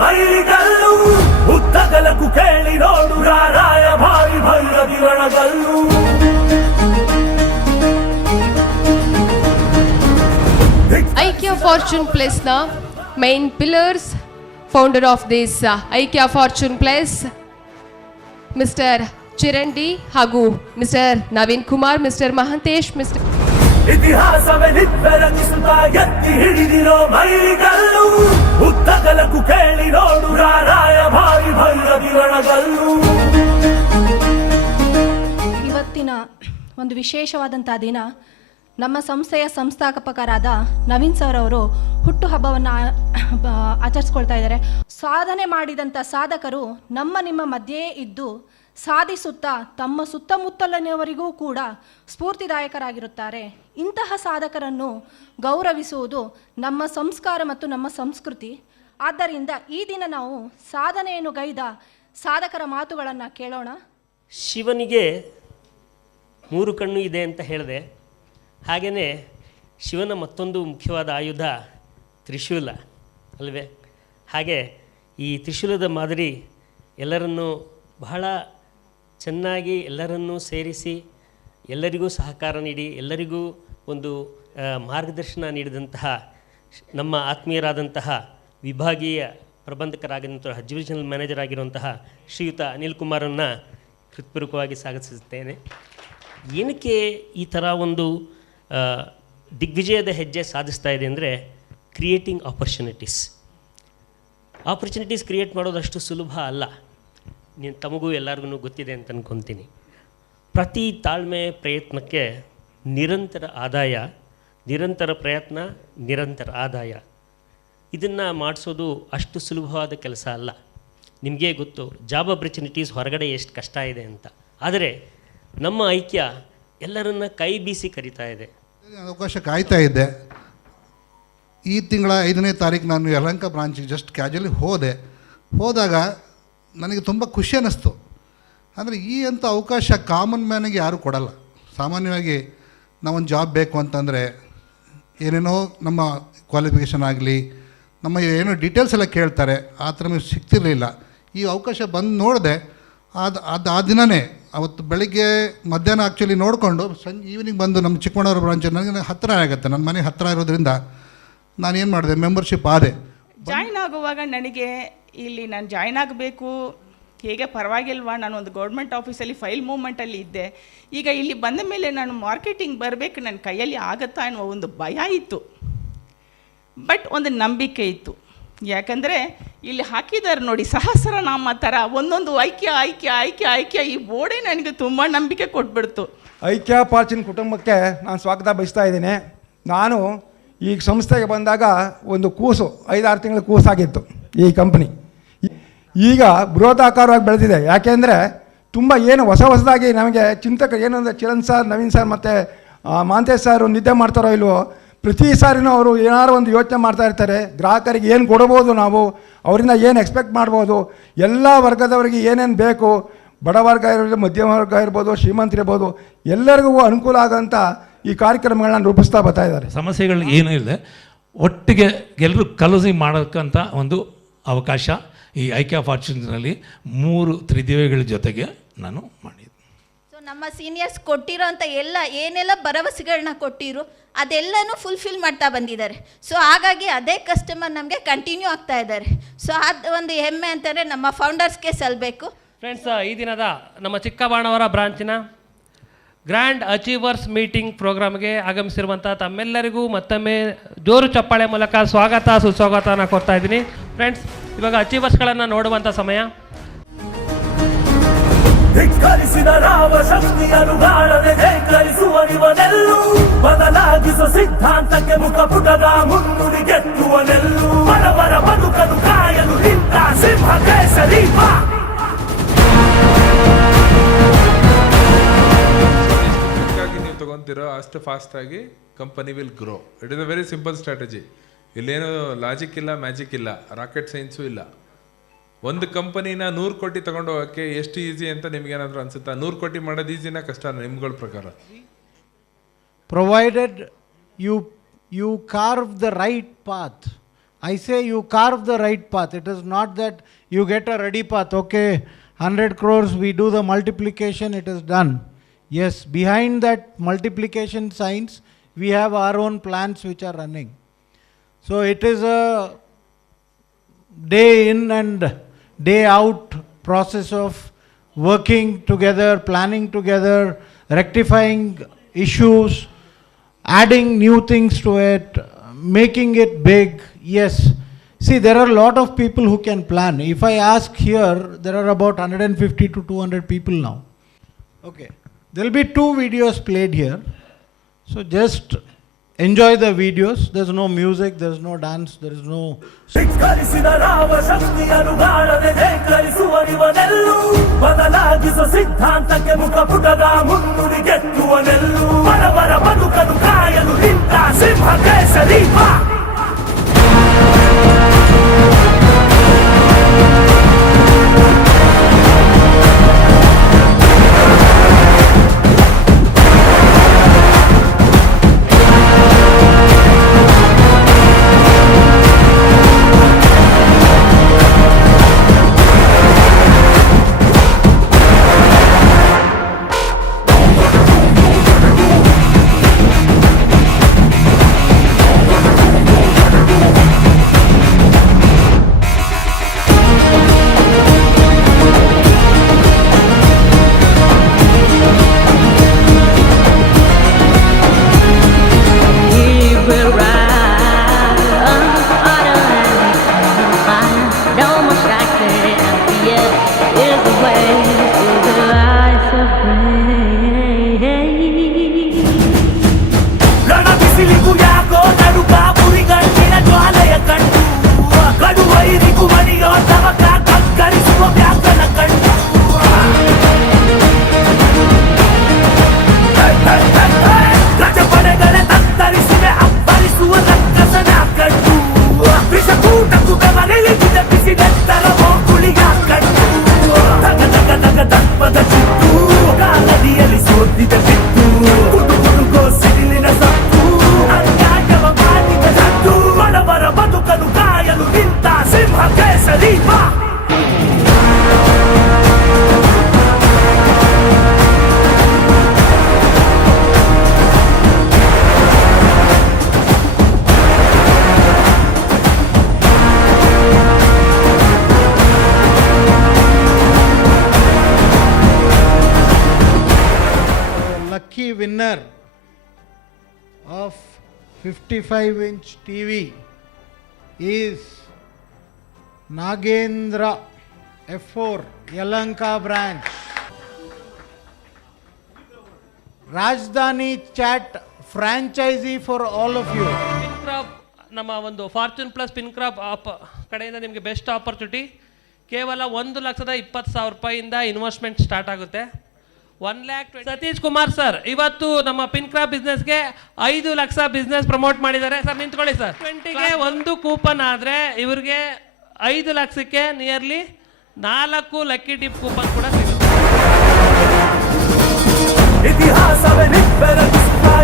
ಮೈಲಿಗಲ್ಲು ಉದ್ದಗಲಕ್ಕೂ ಕೇಳಿ ನೋಡು ರಾರಾಯ ಭಾರಿ ಭೈರದಿ ರಣಗಲ್ಲು. IKEA Fortune Place na main pillars, founder of this IKEA Fortune Place, Mr. Chirandi ಹಾಗೂ mister Naveen Kumar, mister Mahantesh, mister ಇತಿಹಾಸವೇ ನಿತ್ವೆರಗಿಸುತ್ತಾ ಎತ್ತಿ ಹಿಡಿದಿರೋ ಮೈಲಿಗಲ್ಲು ಉದ್ದಗಲಕ್ಕೂ ಕೇಳಿ ನೋಡು ರಾರಾಯ ಭಾರಿ ಭೈರದಿ ರಣಗಲ್ಲು. ಇವತ್ತಿನ ಒಂದು ವಿಶೇಷವಾದಂಥ ದಿನ. ನಮ್ಮ ಸಂಸ್ಥೆಯ ಸಂಸ್ಥಾಪಕರಾದ ನವೀನ್ ಸರ್ ಅವರು ಹುಟ್ಟುಹಬ್ಬವನ್ನು ಆಚರಿಸ್ಕೊಳ್ತಾ ಇದ್ದಾರೆ. ಸಾಧನೆ ಮಾಡಿದಂಥ ಸಾಧಕರು ನಿಮ್ಮ ಮಧ್ಯೆ ಇದ್ದು ಸಾಧಿಸುತ್ತಾ ತಮ್ಮ ಸುತ್ತಮುತ್ತಲಿನವರಿಗೂ ಕೂಡ ಸ್ಫೂರ್ತಿದಾಯಕರಾಗಿರುತ್ತಾರೆ. ಇಂತಹ ಸಾಧಕರನ್ನು ಗೌರವಿಸುವುದು ನಮ್ಮ ಸಂಸ್ಕಾರ ಮತ್ತು ನಮ್ಮ ಸಂಸ್ಕೃತಿ. ಆದ್ದರಿಂದ ಈ ದಿನ ನಾವು ಸಾಧನೆಯನ್ನು ಗೈದ ಸಾಧಕರ ಮಾತುಗಳನ್ನು ಕೇಳೋಣ. ಶಿವನಿಗೆ 3 ಕಣ್ಣು ಇದೆ ಅಂತ ಹೇಳಿದೆ. ಹಾಗೆಯೇ ಶಿವನ ಮತ್ತೊಂದು ಮುಖ್ಯವಾದ ಆಯುಧ ತ್ರಿಶೂಲ ಅಲ್ವೇ? ಹಾಗೆ ಈ ತ್ರಿಶೂಲದ ಮಾದರಿ ಎಲ್ಲರನ್ನೂ ಬಹಳ ಚೆನ್ನಾಗಿ ಎಲ್ಲರನ್ನೂ ಸೇರಿಸಿ ಎಲ್ಲರಿಗೂ ಸಹಕಾರ ನೀಡಿ ಎಲ್ಲರಿಗೂ ಒಂದು ಮಾರ್ಗದರ್ಶನ ನೀಡಿದಂತಹ ನಮ್ಮ ಆತ್ಮೀಯರಾದಂತಹ ವಿಭಾಗೀಯ ಪ್ರಬಂಧಕರಾಗಿರುವಂತಹ ಡಿವಿಷನಲ್ ಮ್ಯಾನೇಜರ್ ಆಗಿರುವಂತಹ ಶ್ರೀಯುತ ಅನಿಲ್ ಕುಮಾರನ್ನು ಹೃತ್ಪೂರ್ವಕವಾಗಿ ಸ್ವಾಗತಿಸುತ್ತೇನೆ. ಏನಕ್ಕೆ ಈ ಥರ ಒಂದು ದಿಗ್ವಿಜಯದ ಹೆಜ್ಜೆ ಸಾಧಿಸ್ತಾ ಇದೆ ಅಂದರೆ ಕ್ರಿಯೇಟಿಂಗ್ ಆಪರ್ಚುನಿಟೀಸ್ ಕ್ರಿಯೇಟ್ ಮಾಡೋದಷ್ಟು ಸುಲಭ ಅಲ್ಲ. ತಮಗೂ ಎಲ್ಲರಿಗೂ ಗೊತ್ತಿದೆ ಅಂತ ಅಂದ್ಕೊತೀನಿ. ಪ್ರತಿ ತಾಳ್ಮೆ ಪ್ರಯತ್ನಕ್ಕೆ ನಿರಂತರ ಆದಾಯ, ನಿರಂತರ ಪ್ರಯತ್ನ ನಿರಂತರ ಆದಾಯ. ಇದನ್ನು ಮಾಡಿಸೋದು ಅಷ್ಟು ಸುಲಭವಾದ ಕೆಲಸ ಅಲ್ಲ. ನಿಮಗೆ ಗೊತ್ತು ಜಾಬ್ ಆಪರ್ಚುನಿಟೀಸ್ ಹೊರಗಡೆ ಎಷ್ಟು ಕಷ್ಟ ಇದೆ ಅಂತ. ಆದರೆ ನಮ್ಮ ಐಕ್ಯ ಎಲ್ಲರನ್ನ ಕೈ ಬೀಸಿ ಕರೀತಾ ಇದೆ. ಅವಕಾಶ ಕಾಯ್ತಾ ಇದ್ದೆ. ಈ ತಿಂಗಳ 5ನೇ ತಾರೀಕು ನಾನು ಯಲಹಂಕ ಬ್ರಾಂಚಿಗೆ ಜಸ್ಟ್ ಕ್ಯಾಜುವಲಿ ಹೋದಾಗ ನನಗೆ ತುಂಬ ಖುಷಿ ಅನ್ನಿಸ್ತು. ಅಂದರೆ ಈ ಅಂಥ ಅವಕಾಶ ಕಾಮನ್ ಮ್ಯಾನಿಗೆ ಯಾರೂ ಕೊಡಲ್ಲ. ಸಾಮಾನ್ಯವಾಗಿ ನಾವೊಂದು ಜಾಬ್ ಬೇಕು ಅಂತಂದರೆ ಏನೇನೋ ನಮ್ಮ ಕ್ವಾಲಿಫಿಕೇಷನ್ ಆಗಲಿ ನಮ್ಮ ಏನೋ ಡೀಟೇಲ್ಸ್ ಎಲ್ಲ ಕೇಳ್ತಾರೆ. ಆ ಥರ ನಮಗೆ ಸಿಗ್ತಿರಲಿಲ್ಲ. ಈ ಅವಕಾಶ ಬಂದು ನೋಡಿದೆ. ಆ ದಿನವೇ ಅವತ್ತು ಬೆಳಿಗ್ಗೆ ಮಧ್ಯಾಹ್ನ ಆ್ಯಕ್ಚುಲಿ ನೋಡಿಕೊಂಡು ಈವ್ನಿಂಗ್ ಬಂದು ನಮ್ಮ ಚಿಕ್ಕಮಗಳೂರು ಬ್ರಾಂಚ್ ನನಗೆ ಹತ್ತಿರ ಆಗುತ್ತೆ. ನನ್ನ ಮನೆ ಹತ್ತಿರ ಇರೋದ್ರಿಂದ ನಾನೇನು ಮಾಡಿದೆ, ಮೆಂಬರ್ಶಿಪ್ ಆದೆ. ಜಾಯ್ನ್ ಆಗುವಾಗ ನನಗೆ ಇಲ್ಲಿ ನಾನು ಜಾಯ್ನ್ ಆಗಬೇಕು ಹೇಗೆ ಪರವಾಗಿಲ್ವಾ, ನಾನು ಒಂದು ಗೌರ್ಮೆಂಟ್ ಆಫೀಸಲ್ಲಿ ಫೈಲ್ ಮೂವ್ಮೆಂಟಲ್ಲಿ ಇದ್ದೆ. ಈಗ ಇಲ್ಲಿ ಬಂದ ಮೇಲೆ ನಾನು ಮಾರ್ಕೆಟಿಂಗ್ ಬರಬೇಕು, ನನ್ನ ಕೈಯಲ್ಲಿ ಆಗುತ್ತಾ ಅನ್ನುವ ಒಂದು ಭಯ ಇತ್ತು. ಬಟ್ ಒಂದು ನಂಬಿಕೆ ಇತ್ತು. ಯಾಕಂದರೆ ಇಲ್ಲಿ ಹಾಕಿದ್ದಾರೆ ನೋಡಿ ಸಹಸ್ರನಾಮ ಥರ ಒಂದೊಂದು ಐಕ್ಯ ಈ ಬೋರ್ಡೇ ನನಗೆ ತುಂಬ ನಂಬಿಕೆ ಕೊಟ್ಬಿಡ್ತು. ಐಕ್ಯ ಫಾರ್ಚೂನ್ ಕುಟುಂಬಕ್ಕೆ ನಾನು ಸ್ವಾಗತ ಬಯಸ್ತಾ ಇದ್ದೀನಿ. ನಾನು ಈ ಸಂಸ್ಥೆಗೆ ಬಂದಾಗ ಒಂದು ಕೂಸು 5-6 ತಿಂಗಳ ಕೂಸಾಗಿತ್ತು ಈ ಕಂಪ್ನಿ. ಈಗ ಬೃಹದಾಕಾರವಾಗಿ ಬೆಳೆದಿದೆ. ಯಾಕೆಂದರೆ ತುಂಬ ಏನು ಹೊಸದಾಗಿ ನಮಗೆ ಚಿಂತಕರು ಏನಂದರೆ ಚಿರಣ್ ಸರ್, ನವೀನ್ ಸರ್ ಮತ್ತು ಮಹಂತೇಶ್ ಸರ್ ನಿದ್ದೆ ಮಾಡ್ತಾರೋ ಇಲ್ವೋ, ಪ್ರತಿ ಸಾರಿನೂ ಅವರು ಏನಾದ್ರು ಒಂದು ಯೋಚನೆ ಮಾಡ್ತಾ ಇರ್ತಾರೆ. ಗ್ರಾಹಕರಿಗೆ ಏನು ಕೊಡ್ಬೋದು, ನಾವು ಅವರಿಂದ ಏನು ಎಕ್ಸ್ಪೆಕ್ಟ್ ಮಾಡ್ಬೋದು, ಎಲ್ಲ ವರ್ಗದವರಿಗೆ ಏನೇನು ಬೇಕು, ಬಡವರ್ಗ ಇರ್ಬೋದು, ಮಧ್ಯಮ ವರ್ಗ ಇರ್ಬೋದು, ಶ್ರೀಮಂತರಿರ್ಬೋದು, ಎಲ್ಲರಿಗೂ ಅನುಕೂಲ ಆಗೋಂಥ ಈ ಕಾರ್ಯಕ್ರಮಗಳನ್ನ ರೂಪಿಸ್ತಾ ಬರ್ತಾ ಇದ್ದಾರೆ. ಸಮಸ್ಯೆಗಳು ಏನೂ ಇಲ್ಲ, ಒಟ್ಟಿಗೆ ಎಲ್ಲರೂ ಕಲಸಿ ಮಾಡೋಕ್ಕಂಥ ಒಂದು ಅವಕಾಶ ಈ ಐಕ್ಯ ಫಾರ್ಚೂನ್ಸ್ನಲ್ಲಿ 3 ತ್ರಿದಿವ್ಯಗಳ ಜೊತೆಗೆ ನಾನು ಮಾಡಿದ್ದೆ. ಸೊ ನಮ್ಮ ಸೀನಿಯರ್ಸ್ ಕೊಟ್ಟಿರೋಂಥ ಏನೆಲ್ಲ ಭರವಸೆಗಳನ್ನ ಕೊಟ್ಟಿರು ಅದೆಲ್ಲನೂ ಫುಲ್ಫಿಲ್ ಮಾಡ್ತಾ ಬಂದಿದ್ದಾರೆ. ಸೊ ಹಾಗಾಗಿ ಅದೇ ಕಸ್ಟಮರ್ ನಮಗೆ ಕಂಟಿನ್ಯೂ ಆಗ್ತಾ ಇದ್ದಾರೆ. ಸೊ ಅದು ಒಂದು ಹೆಮ್ಮೆ ಅಂತಂದರೆ ನಮ್ಮ ಫೌಂಡರ್ಸ್ಗೆ ಸಲ್ಲಬೇಕು. ಫ್ರೆಂಡ್ಸ್, ಈ ದಿನದ ನಮ್ಮ ಚಿಕ್ಕಬಾಣವರ ಬ್ರಾಂಚಿನ ಗ್ರ್ಯಾಂಡ್ ಅಚೀವರ್ಸ್ ಮೀಟಿಂಗ್ ಪ್ರೋಗ್ರಾಮ್ಗೆ ಆಗಮಿಸಿರುವಂಥ ತಮ್ಮೆಲ್ಲರಿಗೂ ಮತ್ತೊಮ್ಮೆ ಜೋರು ಚಪ್ಪಾಳೆ ಮೂಲಕ ಸ್ವಾಗತ ಸುಸ್ವಾಗತನ ಕೊಡ್ತಾ ಇದ್ದೀನಿ. ಫ್ರೆಂಡ್ಸ್, ಇವಾಗ ಅಚೀವರ್ಸ್ಗಳನ್ನು ನೋಡುವಂಥ ಸಮಯ. ಧಿಕ್ಕರಿಸಿದ ರಾಮ ಶಕ್ತಿಯನ್ನು ಗಾಳದೆ ಧಿಕ್ಕರಿಸುವನಿವನೆಲ್ಲೂ ಬದಲಾಗಿಸೋ ಸಿದ್ಧಾಂತಕ್ಕೆ ಮುಖಪುಟದ ಮುನ್ನುಡಿ ಗೆತ್ತುವನೆಲ್ಲೂ ಬಡವರ ಬದುಕನ್ನು ಕಾಯಲು ನಿಂತ ಸಿಂಹ ಕೇಸರಿ ಬಾ. ನೀವು ತಗೊಂತಿರೋ ಅಷ್ಟು ಫಾಸ್ಟ್ ಆಗಿ company will grow. It is a very simple strategy. ಇಲ್ಲೇನು ಲಾಜಿಕ್ ಇಲ್ಲ, ಮ್ಯಾಜಿಕ್ ಇಲ್ಲ, ರಾಕೆಟ್ ಸೈನ್ಸು ಇಲ್ಲ. ಒಂದು ಕಂಪನಿನ 100 ಕೋಟಿ ತಗೊಂಡು ಹೋಗೋಕ್ಕೆ ಎಷ್ಟು ಈಸಿ ಅಂತ ನಿಮ್ಗೇನಾದರೂ ಅನ್ಸುತ್ತಾ? 100 ಕೋಟಿ ಮಾಡೋದು ಈಸಿನ ಕಷ್ಟನ ನಿಮ್ಗಳ ಪ್ರಕಾರ? Provided you carve the right path I say you carve the right path. It is not that you get a ready path. Okay, 100 crores, we do the multiplication, it is done. Yes, behind that multiplication signs, we have our own plans which are running. So it is a day in and day out process of working together, planning together, rectifying issues, adding new things to it, making it big. Yes. See, there are a lot of people who can plan. If I ask here, there are about 150 to 200 people now. Okay. There will be 2 videos played here. So just enjoy the videos. There's no music, there's no dance, there is no... ಧಿಕ್ಕರಿಸಿದ ರಾವ ಶಕ್ತಿಯನ್ನು ಗಾಳದೆ ಧಿಕ್ಕರಿಸುವನಿವನೆಲ್ಲೂ ಬದಲಾಗಿಸೋ ಸಿದ್ಧಾಂತಕ್ಕೆ ಮುಖಪುಟದ ಮುನ್ನುಡಿ ಗೆತ್ತುವನೆಲ್ಲೂ ಬಡವರ ಬದುಕನ್ನು ಕಾಯಲು ನಿಂತ ಸಿಂಹ ಕೇಸರಿ ಬಾ. Winner of 55-inch TV is Nagendra F4 Yalanka branch. Rajdhani Chat franchisee for all of you. ಪಿನ್ಕ್ರಾಪ್ ನಮ್ಮ ಒಂದು ಫಾರ್ಚೂನ್ ಪ್ಲಸ್ ಪಿನ್ಕ್ರಾಪ್ ಕಡೆಯಿಂದ ನಿಮಗೆ ಬೆಸ್ಟ್ ಆಪರ್ಚುನಿಟಿ. ಕೇವಲ 1,20,000 ರೂಪಾಯಿಯಿಂದ ಇನ್ವೆಸ್ಟ್ಮೆಂಟ್ ಸ್ಟಾರ್ಟ್ ಆಗುತ್ತೆ. 1,20,000. ಸತೀಶ್ ಕುಮಾರ್ ಸರ್ ಇವತ್ತು ನಮ್ಮ ಪಿನ್ಕ್ರಾಪ್ ಬಿಸ್ನೆಸ್ಗೆ 5 ಲಕ್ಷ ಬಿಸ್ನೆಸ್ ಪ್ರಮೋಟ್ ಮಾಡಿದ್ದಾರೆ. ಸರ್ ನಿಂತ್ಕೊಳ್ಳಿ ಸರ್. 20ಗೆ 1 ಕೂಪನ್ ಆದರೆ ಇವ್ರಿಗೆ 5 ಲಕ್ಷಕ್ಕೆ ನಿಯರ್ಲಿ 4 ಲಕ್ಕಿ ಟಿಪ್ ಕೂಪನ್ ಕೂಡ ಸಿಗುತ್ತೆ. ಇತಿಹಾಸವೇ ನಿಬ್ಬೆರಗಿಸುತ್ತಾ